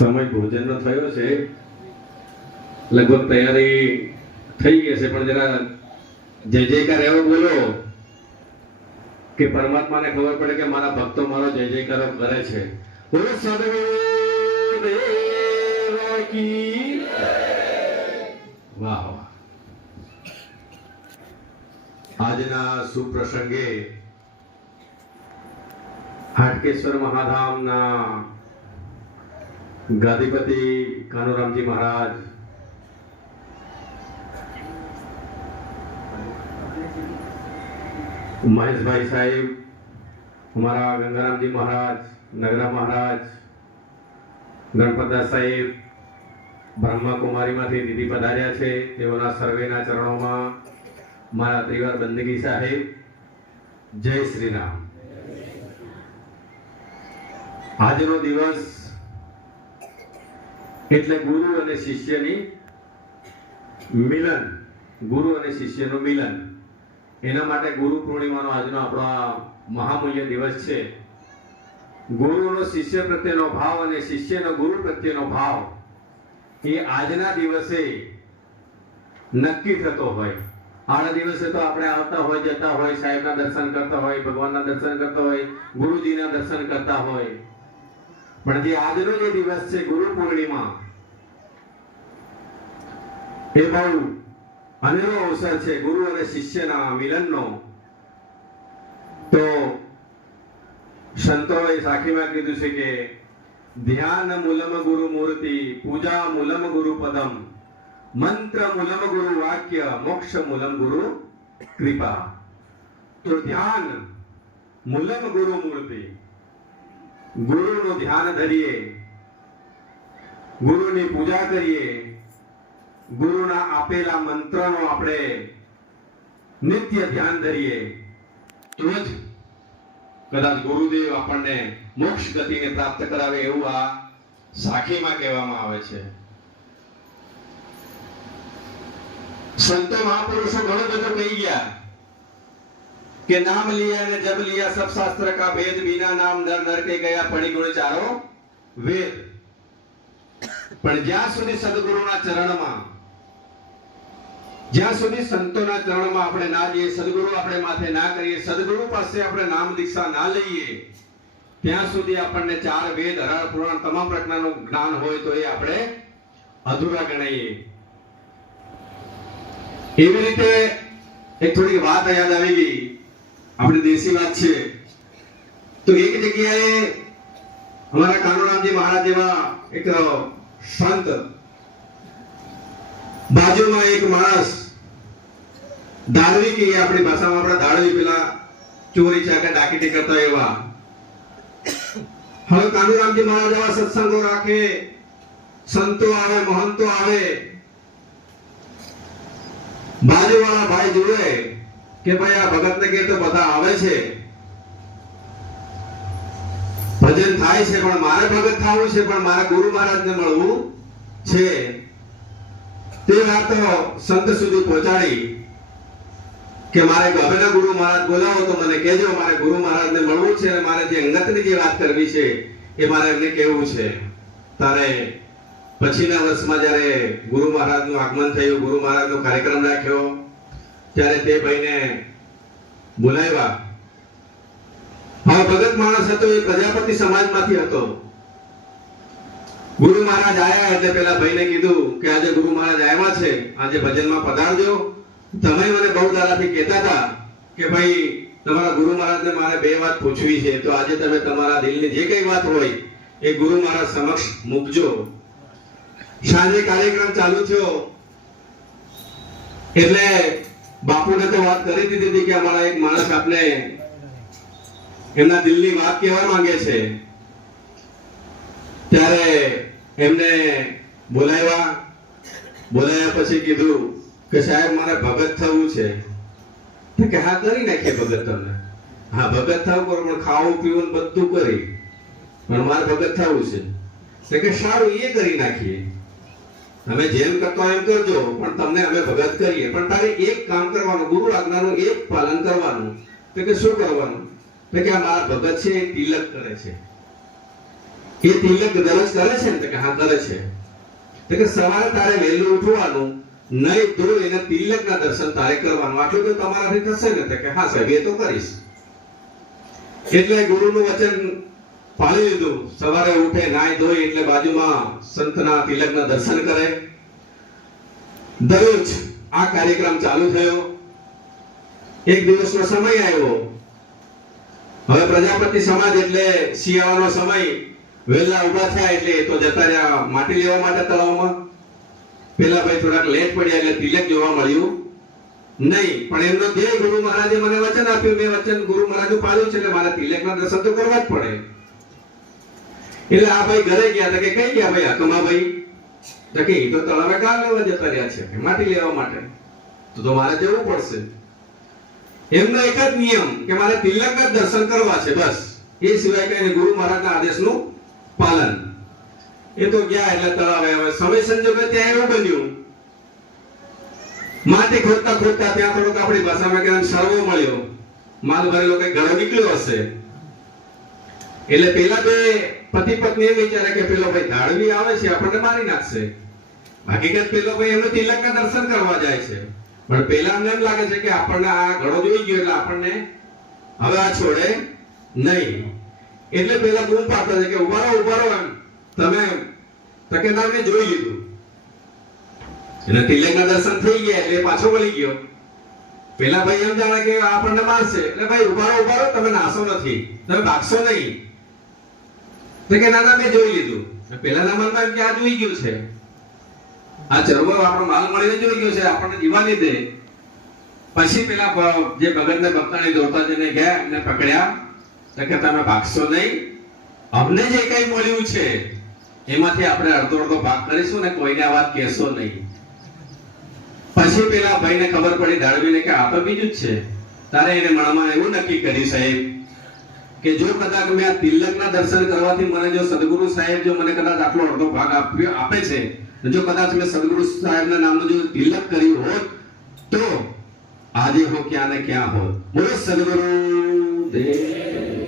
સમય ભોજનનો થયો છે, લગભગ તૈયારી થઈ ગઈ છે, પણ જરા જય જયકાર એવો બોલો કે પરમાત્માને ખબર પડે કે મારા ભક્તો મારો જય જયકારો કરે છે. બોલો સદગુરુદેવ કી વાહ વાહ. આજના સુપ્રસંગે હાટકેશ્વર મહાધામના ગાદીપતિ કાનુરામજી મહારાજ, મહેશભાઈ સાહેબ, અમારા ગંગારામજી મહારાજ, નગરા મહારાજ, ગણપતદાસ સાહેબ, બ્રહ્માકુમારીમાંથી દીદી પધાર્યા છે, તેઓના સર્વેના ચરણોમાં મારા ત્રિવાર બંદગી સાહેબ. જય શ્રી રામ. આજનો દિવસ એટલે ગુરુ અને શિષ્યની મિલન, ગુરુ અને શિષ્યનું મિલન. એના માટે ગુરુ પૂર્ણિમાનો આજનો આપણો આ મહામૂલ્ય દિવસ છે. ગુરુનો શિષ્ય પ્રત્યેનો ભાવ અને શિષ્યનો ગુરુ પ્રત્યેનો ભાવ એ આજના દિવસે નક્કી થતો હોય. આના દિવસે તો આપણે આવતા હોય, જતા હોય, સાહેબના દર્શન કરતા હોય, ભગવાનના દર્શન કરતા હોય, ગુરુજીના દર્શન કરતા હોય, પણ જે આજનો જે દિવસ છે ગુરુ પૂર્ણિમા, એ બહુ અનેરો અવસર છે ગુરુ અને શિષ્યના મિલનનો. તો સંતોએ સાખીમાં કીધું છે કે ધ્યાન મૂલમ ગુરુ મૂર્તિ, પૂજા મૂલમ ગુરુ પદમ, મંત્ર મૂલમ ગુરુ વાક્ય, મોક્ષ મૂલમ ગુરુ કૃપા. તો ધ્યાન મૂલમ ગુરુ મૂર્તિ, ગુરુનું ધ્યાન ધરીએ, ગુરુની પૂજા કરીએ, ગુરુના આપેલા મંત્રનો આપણે નિત્ય ધ્યાન ધરીએ, તો જ કદાચ ગુરુદેવ આપણને મોક્ષ ગતિને પ્રાપ્ત કરાવે એવું આ સાખીમાં કહેવામાં આવે છે. સંતો મહાપુરુષો ઘણો બધો કહી ગયા કે નામ लिया ने जब लिया सब शास्त्र का भेद, बिना नाम नर नर के गया पढ़ी गुण चारो वेद. પણ જ્યાં સુધી સદગુરુના ચરણમાં, જ્યાં સુધી સંતોના ચરણમાં આપણે ના જઈએ, સદગુરુ આપણે માથે ના કરીએ, સદગુરુ પાસે આપણે નામ દીક્ષા ના લઈએ, ત્યાં સુધી આપણને ચાર વેદ, હરણ પુરાણ તમામ પ્રકારનું જ્ઞાન હોય તો એ આપણે અધૂરા ગણાઈએ. એવી રીતે એક થોડી વાત યાદ આવી ગઈ, આપણી દેશી વાત છે. તો એક જગ્યાએ અમારા કાનુરામજી મહારાજ જેવા એક સંત, બાજુમાં એક માણસ દાળવી કે આપણી ભાષામાં આપણે દાળવી, પેલા ચોરી ચાકા ડાકીટી કરતા એવા. હવે કાનુરામજી મહારાજ એવા સત્સંગો રાખે, સંતો આવે, મહંતો આવે, બાજુવાળા ભાઈ જોડે કે ભાઈ આ ભગતને કે તો બધા આવે છે, ભજન થાય છે, પણ મારે ભગત થવું છે, પણ મારા ગુરુ મહારાજને મળવું છે. તે વાત સંત સુધી પહોંચાડી કે મારે ગભેના ગુરુ મહારાજ બોલાવો તો મને કહેજો, મારે ગુરુ મહારાજને મળવું છે અને મારે જે અંગતની જે વાત કરવી છે એ મારે એમને કહેવું છે. તારે પછીના વર્ષમાં જ્યારે ગુરુ મહારાજનું આગમન થયું, ગુરુ મહારાજનો કાર્યક્રમ રાખ્યો, ત્યારે તે ભાઈને બોલાવ્યા. હવે ભગત માણસ હતો, એ પ્રજાપતિ સમાજમાંથી હતો. ગુરુ મહારાજ આયા એટલે પેલા ભાઈને કીધું કે આજે ગુરુ મહારાજ આવ્યા છે, આજે ભજનમાં પધારજો. તમે મને બહુ દાડાથી કહેતા હતા કે ભાઈ તમારા ગુરુ મહારાજને મારે બે વાત પૂછવી છે, તો આજે તમે તમારા દિલની જે કઈ વાત હોય એ ગુરુ મહારાજ સમક્ષ મૂકજો. સાંજે કાર્યક્રમ ચાલુ થયો એટલે બાપુને તો વાત કરી દીધી હતી કે અમારા એક માણસ આપને એમના દિલની વાત કહેવા માંગે છે. ત્યારે એમને બોલાવ્યા પછી કીધું કે સાહેબ મારે ભગત થવું છે. તો કે હા કરી નાખીએ ભગત તમને. હા ભગત થવું પણ ખાવું પીવું બધું કરી, પણ મારે ભગત થવું છે. તો કે સારું, એ કરી નાખીએ, તમે જેમ કરતો એમ કરજો, પણ તમને અમે ભગત કરીએ. પણ તારે એક કામ કરવાનું, ગુરુ આજ્ઞાનું એક પાલન કરવાનું. તો કે શું કરવાનું? તો કે આ મારા ભગત છે એ તિલક કરે છે. એ તિલક દરરોજ કરે છે ને? તો કે હા કરે છે. તો કે સવારે તારે વહેલું ઉઠવાનું, નહીં ધોઈ એને તિલકના દર્શન તારે કરવાનું. આટલું તો તમારાથી થશે ને? તો કે હા સાહેબ એ તો કરીશ. એટલે ગુરુનું વચન પાળી લીધું. સવારે ઉઠે, નાઈ ધોઈ એટલે બાજુમાં સંતના તિલકના દર્શન કરે. દરરોજ આ કાર્યક્રમ ચાલુ થયો. એક દિવસનો સમય આવ્યો. હવે પ્રજાપતિ સમાજ એટલે શિયાળાનો સમય, વહેલા ઉભા થયા એટલે તો જતા રહ્યા માટી લેવા માટે તળાવમાં. પેલા ભાઈ થોડાક લેટ પડ્યા એટલે તિલક જોવા મળ્યું નહીં. પણ એમનો ધ્યેય, ગુરુ મહારાજે મને વચન આપ્યું, મેં વચન ગુરુ મહારાજનું પાળ્યું છે એટલે મારા તિલકના દર્શન તો કરવા જ પડે. એટલે આ ભાઈ ઘરે ગયા. તો કે કઈ ગયા ભાઈ? હકમા ભાઈ. તો કે તો તળાવે ગાળ લેવા જતા રહ્યા છે, માટી લેવા માટે. તો મારે જવું પડશે. એમનો એક જ નિયમ કે મારે તિલકના દર્શન કરવા છે, બસ. એ સિવાય કઈ ગુરુ મહારાજના આદેશનું પાલન. એ તો ગયા એટલે તળાવે. હવે સમય સંજોગે ત્યાં એવું બન્યું, માટી ખોદતા ખોદતા ત્યાં થોડોક આપણી ભાષામાં કે સરવો મળ્યો, માલ ભરેલો કઈ ઘડો નીકળ્યો હશે. એટલે પેલા બે પતિ પત્ની એ વિચારે કે પેલો ભાઈ ધાડવી આવે છે, આપણને મારી નાખશે. હકીકત પેલો ભાઈ એમનું તિલકના દર્શન કરવા જાય છે, પણ પેલા એમ લાગે છે કે આપણને આ ઘડો જોઈ ગયો એટલે આપણને હવે આ છોડે નહીં. એટલે પેલા બૂમ પાડતા છે કે ઉભા રહો એમ. તમે તો કે ના, મેં જોઈ લીધું. એટલે તિલકના દર્શન થઈ ગયા એટલે પાછો વળી ગયો. પેલા ભાઈ એમ જાણે કે આપણને મારશે, એટલે ભાઈ ઉભા રહો, તમે નાશો નથી, તમે ભાગશો નહીં. તો કે ના, મેં જોઈ લીધું. પેલાના મનમાં કે આ જોઈ ગયું છે, આ ચરવો આપણો માલ મળીને જોઈ ગયો છે, આપણને જીવા નહીં દે. પછી પેલા જે ભગતને ભક્તાણી દોડતા જઈને ગયા, એમને પકડ્યા. તો કે તમે ભાગશો નહીં, અમને જે કઈ મળ્યું છે એમાંથી આપણે અડધો ભાગ કરીશું ને કોઈને આ વાત કહેશો નહીં. પછી પેલા ભાઈને ખબર પડી, ધાડવીને, કે આ તો બીજું જ છે. તારે એને મનમાં એવું નક્કી કર્યું સાહેબ કે જો કદાચ મેં આ તિલકના દર્શન કરવાથી મને જો સદગુરુ સાહેબ જો મને કદાચ આટલો અડધો ભાગ આપે છે, જો કદાચ મેં સદગુરુ સાહેબના નામનું જો તિલક કર્યું હોત તો આજે હું ક્યાં ને ક્યાં હોત. બોલો સદગુરુ દેવ.